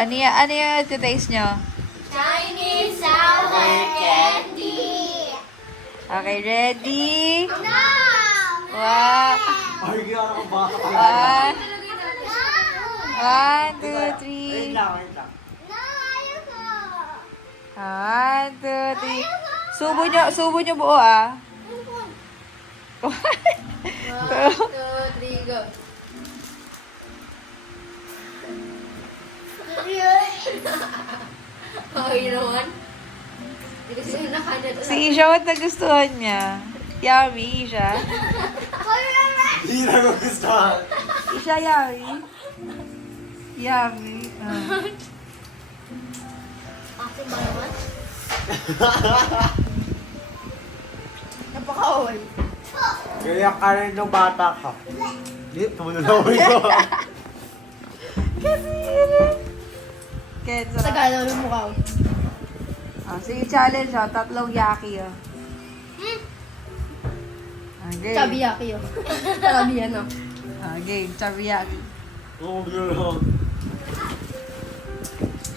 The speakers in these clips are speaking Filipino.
Ano yung taste nyo? Chinese sour candy. Okay, ready? No! Wow. Ay, kaya ako baka pa. One, two, three. Wait lang, wait lang. No, ayoko. 1, 2, 3. Subo nyo buo ah. 1, 2, 3, go. Okay naman. Hindi kasi nakanan. Si Isha, what nagustuhan niya? Yummy, Isha. Hindi na ko gusto. Isha, yummy. Yummy. Akin ba naman? Napaka-all. Kaya ka rin nung bata ka. Hindi, tumulunawin ko. Kasi yun. Kaya sarap. Tagalog ng mukha ko. Sige, challenge oh. 3 yaki oh. Okay. Chubby yaki yun. Chubby yan o. Game, chubby yaki. Oo, bro.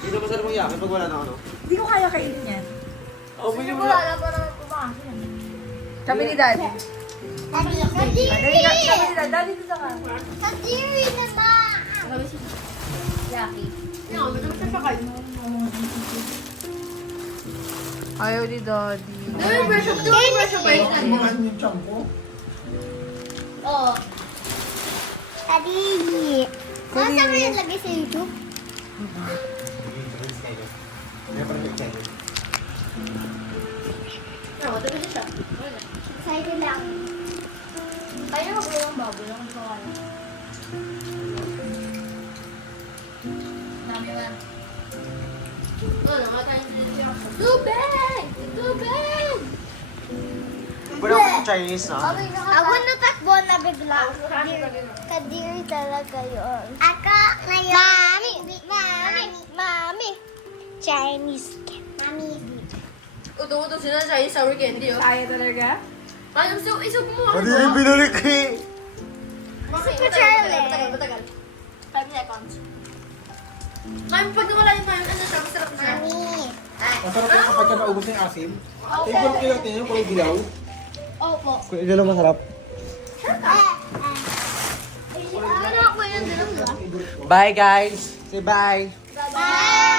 Hindi na masarap ang yakin pag wala na ano. Hindi ko kaya kainin yan. Oh, may Wala pa naman kumakain. Kami ni Daddy. Kadiri! Kami ni Daddy. Daddy, gusto ka. Kadiri naman! Yaki. Ayaw ni Daddy. Brush up yung champo. Oo. Kadiri! Masa mo yung lagay sa YouTube? Excited lang. Kaya mo ba yung baboy? Ako sa kanya. Dami nga. Tubig! Tubig! Wala akong Chinese na. Ako natakbo na bigla. Kadiri talaga yun. Ako ngayon. Mami! Chinese. Mami. Uto-uto sila sa sour candy, oh. Kaya talaga? Ano, isip mo. Pwede rin binalik eh. Super challenge. Matagal. 5 seconds. Mami, pag nawala yung time, ano siya, masarap na siya. Mami. Masarap yung kapag ka naubos yung asim. Favorite ko natin yung kulay dilaw. Opo. Kung ito lang masarap. Ano ako yun? Bye guys. Say bye. Bye!